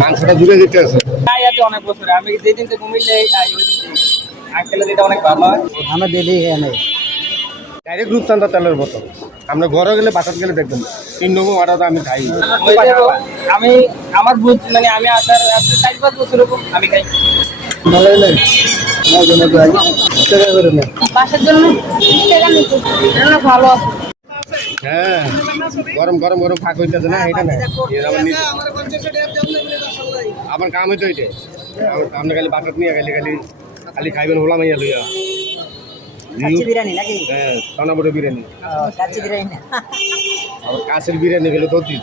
মাংসটা দূরে দিতে আছে। তাই আছে অনেক বছর। আমি যেদিন থেকে কুমিল্লে আই ওই দিন আঙ্কেলের এটা অনেক ভালো হয়। আমরা ডেলি এনে। ডাইরেক্ট রূপচান্দা তেলের বোতল। আমরা ঘরে গেলে বাসাত গেলে দেখবেন তিন নম্বর অর্ডার আমি খাই। আমি আমার বুঝ মানে আমি আসার চার পাঁচ বছর আমি খাই। ভালো বাসার জন্য ভালো আছে। হ্যাঁ। গরম গরম গরম ফাঁক হইতেছে না এটা না। আমার কাম হইতো এটা আমার আপনি খালি বাটত নিয়ে খালি খালি খালি খাইবেন হোলা ইয়া লইয়া। কাচ্চি বিরিয়ানি নাকি? হ্যাঁ বিরিয়ানি। ও, বিরিয়ানি কাছের বিরিয়ানি গেলে তো দিন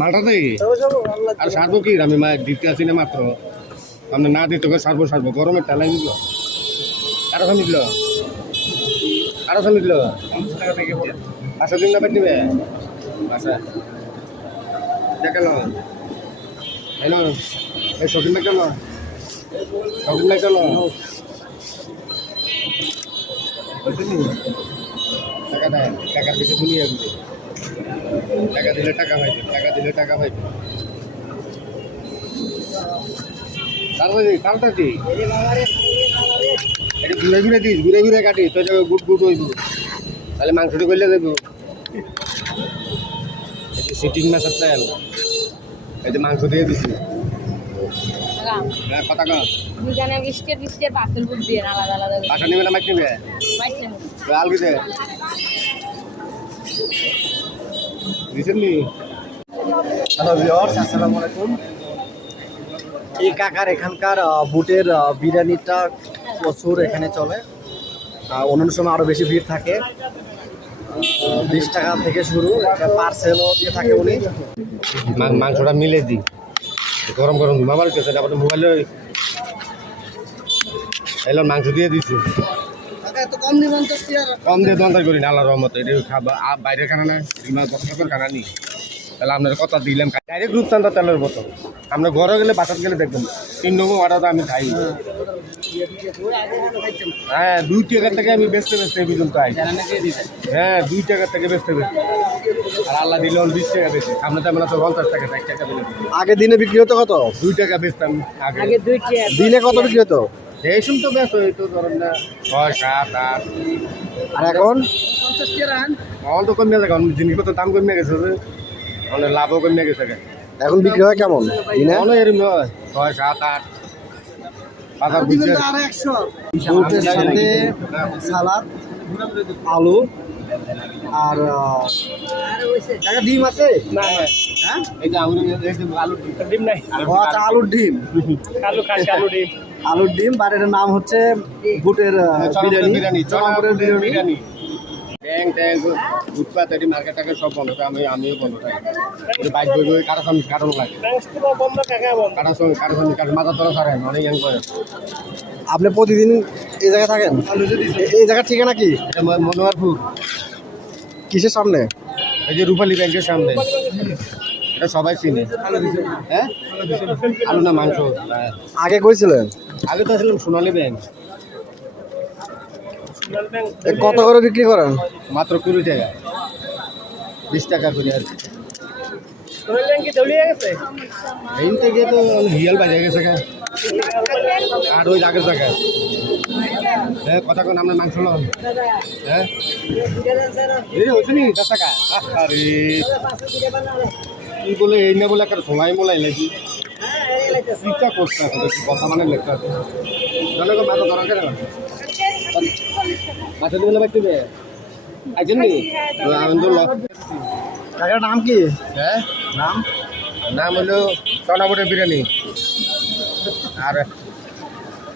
মালটা দেই আর সারবো কি? আমি মা দিতে আসি না মাত্র। আপনি না দিতে সারবো সারবো। গরমের টালাই সঙ্গে দিল কারও সঙ্গে দিল আচ্ছা দিন না পাই দিবে। আচ্ছা। দেখাল হ্যালো এই শপিং ব্যাগ কেন শপিং ব্যাগ কেন টাকা দেয়। টাকার পিছনে শুনিয়ে টাকা দিলে টাকা পাইবে টাকা দিলে টাকা পাইবে। তাড়াতাড়ি তাড়াতাড়ি এটা ঘুরে ঘুরে দিস ঘুরে ঘুরে কাটি তো যাবে গুট গুট হইব। তাহলে মাংসটা করলে দেবো সিটিং মাছের তেল এই যে মাংস দিয়ে দিছি। হ্যাঁ কথা কর তুমি জানে বিশটা বিশটা পার্সেল বুক দিয়ে আলাদা আলাদা। বাসা নিবে না মাছ নিবে? আলগি দে। রিসেন্টলি হ্যালো ভিউয়ার্স আসসালামু আলাইকুম এই কাকার এখানকার বুটের বিরিয়ানিটা প্রচুর এখানে চলে। অন্যান্য সময় আরও বেশি ভিড় থাকে। বিশ টাকা থেকে শুরু পার্সেলও দিয়ে থাকে উনি। মাংসটা মিলে দি গরম গরম মোবাইল কেছে তারপরে মোবাইলে এলো মাংস দিয়ে দিছি। কম দিয়ে দন্দার করি না আল্লাহর রহমতে। এটা খাবা আ- বাইরের খানা না দশ টাকার খানা নি তাহলে আপনার কথা দিলাম। ডাইরেক্ট রূপচান্দা তেলের বোতল। আমরা ঘরে গেলে বাসাত গেলে দেখবেন তিন নম্বর অর্ডার আমি খাই। হ্যাঁ। দুই টাকা থেকে আমি বেচতে বেচতে পর্যন্ত আই। হ্যাঁ দুই টাকা থেকে বেচতে বেচতে। আর আল্লাহ দিলে বিশ টাকা বেচে আমরা তো আমরা তো পঞ্চাশ টাকা ষাট টাকা দিলে আগে দিনে বিক্রি হতো কত? দুই টাকা বেচতাম আগে। দিনে কত বিক্রি হতো? এই তো বেশ হইতো ধরেন না ছয় সাত আট। আর এখন? আমার তো কমে গেছে কারণ জিনিসপত্র দাম কমে গেছে অনেক লাভও কমে গেছে এখন বিক্রি হয় কেমন? দিনে? অনেক এরম হয় ছয় সাত আট। বাজার বুঝছে সাথে সালাদ আলু আর কাকা ডিম আছে? হ্যাঁ? এই যে আমি এই যে আলু ডিম। নাই। আচ্ছা আলুর ডিম। আলু আলুর ডিম। বাড়ির নাম হচ্ছে বুটের আহ, বিরিয়ানি। বিরিয়ানি চরমপুরের ট্যাং ট্যাং ফুটপাত এটি মার্কেট সব বন্ধ আমি আমিও বন্ধ থাকি বাইক বই বই কারও সামনে কারণ লাগে। কারও সঙ্গে কারও সামনে কারও মাথা তোলা সারে অনেক ইয়াং করে। আপনি প্রতিদিন এই জায়গায় থাকেন? এই জায়গার ঠিকানা কি? এটা ম- মনোয়ারপুর কিসের সামনে? এই যে রূপালী ব্যাংকের সামনে। এটা সবাই চিনে। হ্যাঁ? আলু না মাংস। আগে কইছিলেন? আগে তো আসলাম সোনালী ব্যাংক। এ কত করে বিক্রি করেন? মাত্র কুড়ি টাকা। বিশ টাকা করে আর কি। এই থেকে তো হিয়াল বাজে গেছে আর ওই আগের জায়গায়। হ্যাঁ কথা কোন আপনার মাংস হ্যাঁ এই হয়েছে নি দশ টাকা। আরে কি বলে এই না বলে একটা সময় মোলাই লাগি চিন্তা করতে আছে কথা মানে লেখতে আছে গো মাথা ধরা কেন? মাথা না দিবে আইছেন নি? আমি তো কাকার নাম কি? হ্যাঁ নাম? নাম হলো চনাবটের বিরিয়ানি। আর